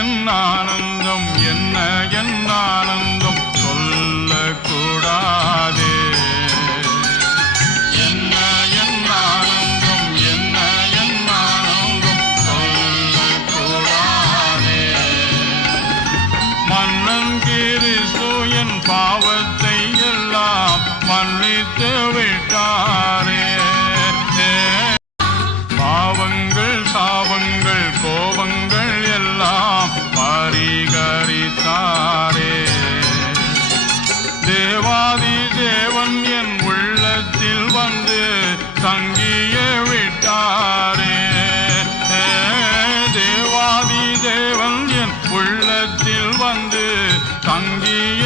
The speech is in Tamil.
என் ஆனந்தம் என்ன என் ஆனந்தம் சொல்லக்கூடாதே. என்ன என் ஆனந்தம் என்ன என் ஆனந்தம் சொல்லக்கூடாதே. மன்னன் கிறிஸ்து என் பாவத்தை எல்லாம் மன்னித்து விட்டாரே. பாவங்கள் சாபங்கள் கோபங்கள் எல்லாம் பரிகரித்தாரே. தேவாதி தேவன் என் உள்ளத்தில் வந்து தங்கிய விட்டாரே. தேவாதி தேவன் என் உள்ளத்தில் வந்து தங்கிய